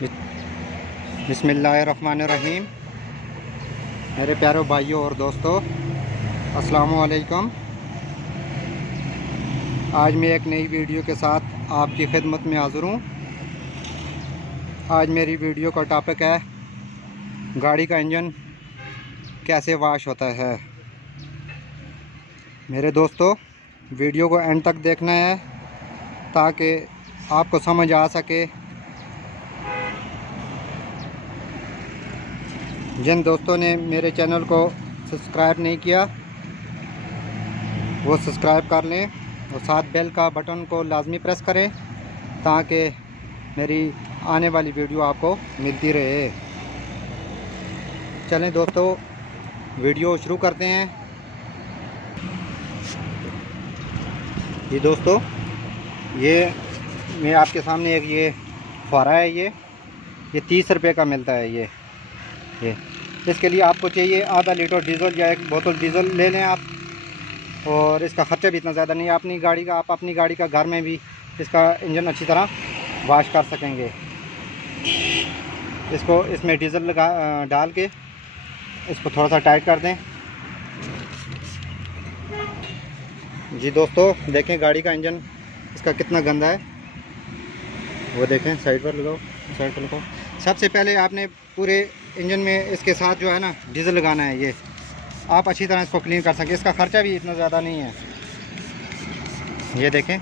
बिस्मिल्लाहिर्रहमानिर्रहीम। मेरे प्यारे भाइयों और दोस्तों, अस्सलामुअलैकुम। आज मैं एक नई वीडियो के साथ आपकी खिदमत में हाज़िर हूँ। आज मेरी वीडियो का टॉपिक है गाड़ी का इंजन कैसे वॉश होता है। मेरे दोस्तों, वीडियो को एंड तक देखना है ताकि आपको समझ आ सके। जिन दोस्तों ने मेरे चैनल को सब्सक्राइब नहीं किया वो सब्सक्राइब कर लें और साथ बेल का बटन को लाजमी प्रेस करें ताकि मेरी आने वाली वीडियो आपको मिलती रहे। चलें दोस्तों, वीडियो शुरू करते हैं। ये दोस्तों, ये मैं आपके सामने एक ये फुहारा है। ये 30 रुपये का मिलता है। ये इसके लिए आपको चाहिए आधा लीटर डीज़ल या एक बोतल डीज़ल ले लें आप। और इसका ख़र्चा भी इतना ज़्यादा नहीं है। आप अपनी गाड़ी का घर में भी इसका इंजन अच्छी तरह वॉश कर सकेंगे। इसमें डीज़ल डाल के इसको थोड़ा सा टाइट कर दें। जी दोस्तों, देखें गाड़ी का इंजन इसका कितना गंदा है। वो देखें, साइड पर लगाओ, साइड पर लगाओ। सबसे पहले आपने पूरे इंजन में इसके साथ जो है ना डीज़ल लगाना है। ये आप अच्छी तरह इसको क्लीन कर सकें। इसका ख़र्चा भी इतना ज़्यादा नहीं है। ये देखें,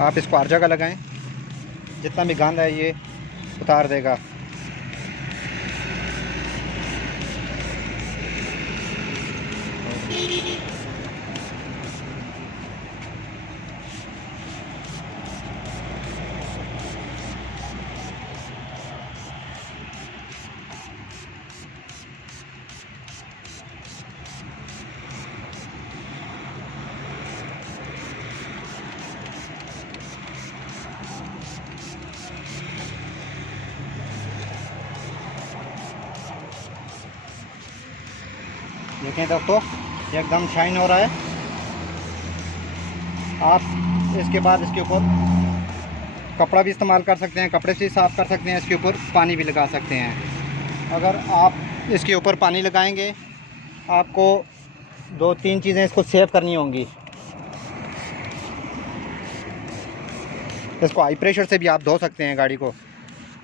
आप इसको हर जगह लगाएं, जितना भी गंद है ये उतार देगा। देखें दोस्तों, एकदम शाइन हो रहा है। आप इसके बाद इसके ऊपर कपड़ा भी इस्तेमाल कर सकते हैं, कपड़े से साफ़ कर सकते हैं। इसके ऊपर पानी भी लगा सकते हैं। अगर आप इसके ऊपर पानी लगाएंगे, आपको 2-3 चीज़ें इसको सेव करनी होंगी। इसको हाई प्रेशर से भी आप धो सकते हैं गाड़ी को,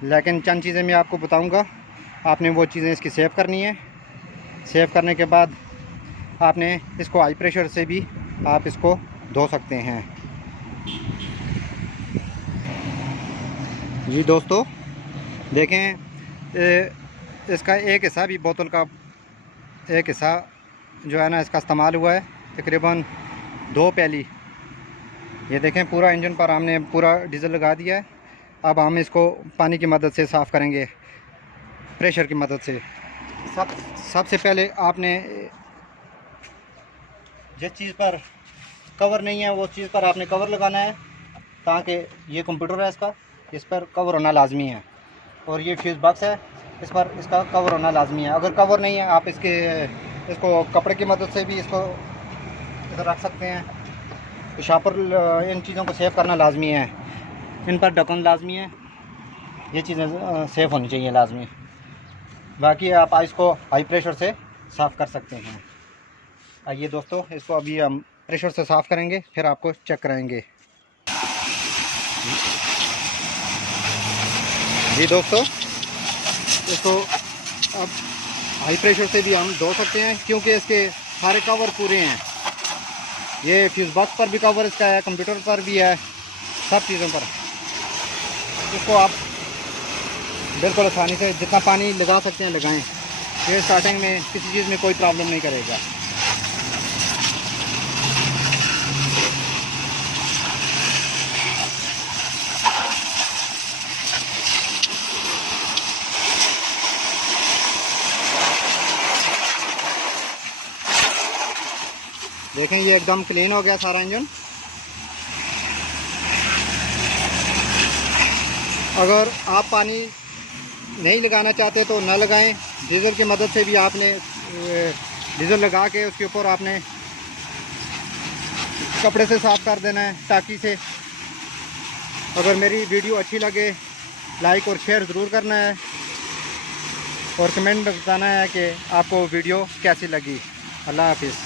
लेकिन चंद चीज़ें मैं आपको बताऊंगा। आपने वो चीज़ें इसकी सेव करनी है। सेव करने के बाद आपने इसको हाई प्रेशर से भी आप इसको धो सकते हैं। जी दोस्तों, देखें, इसका एक हिस्सा भी बोतल का एक हिस्सा जो है ना इसका इस्तेमाल हुआ है, तकरीबन 2 प्याली। ये देखें, पूरा इंजन पर हमने पूरा डीज़ल लगा दिया है। अब हम इसको पानी की मदद से साफ़ करेंगे, प्रेशर की मदद से। सबसे पहले आपने जिस चीज़ पर कवर नहीं है वो चीज़ पर आपने कवर लगाना है, ताकि ये कंप्यूटर है इस पर कवर होना लाजमी है। और ये फ्यूज़ बॉक्स है, इस पर इसका कवर होना लाजमी है। अगर कवर नहीं है, आप इसको कपड़े की मदद से भी इसको इधर रख सकते हैं। तो शापर इन चीज़ों को सेव करना लाजमी है। इन पर ढक्कन लाजमी है। ये चीज़ें सेफ होनी चाहिए लाजमी। बाकी आप इसको हाई प्रेशर से साफ़ कर सकते हैं। आइए दोस्तों, इसको अभी हम प्रेशर से साफ़ करेंगे, फिर आपको चेक कराएंगे। जी दोस्तों, इसको अब हाई प्रेशर से भी हम धो सकते हैं, क्योंकि इसके सारे कवर पूरे हैं। ये फ्यूज़ बॉक्स पर भी कवर इसका है, कंप्यूटर पर भी है, सब चीज़ों पर। इसको आप बिल्कुल आसानी से जितना पानी लगा सकते हैं लगाएं। ये स्टार्टिंग में किसी चीज़ में कोई प्रॉब्लम नहीं करेगा। देखें, ये एकदम क्लीन हो गया सारा इंजन। अगर आप पानी नहीं लगाना चाहते तो ना लगाएं। डीज़ल की मदद से भी आपने डीज़ल लगा के उसके ऊपर आपने कपड़े से साफ़ कर देना है टाँकी से। अगर मेरी वीडियो अच्छी लगे लाइक और शेयर ज़रूर करना है और कमेंट में बताना है कि आपको वीडियो कैसी लगी। अल्लाह हाफिज़।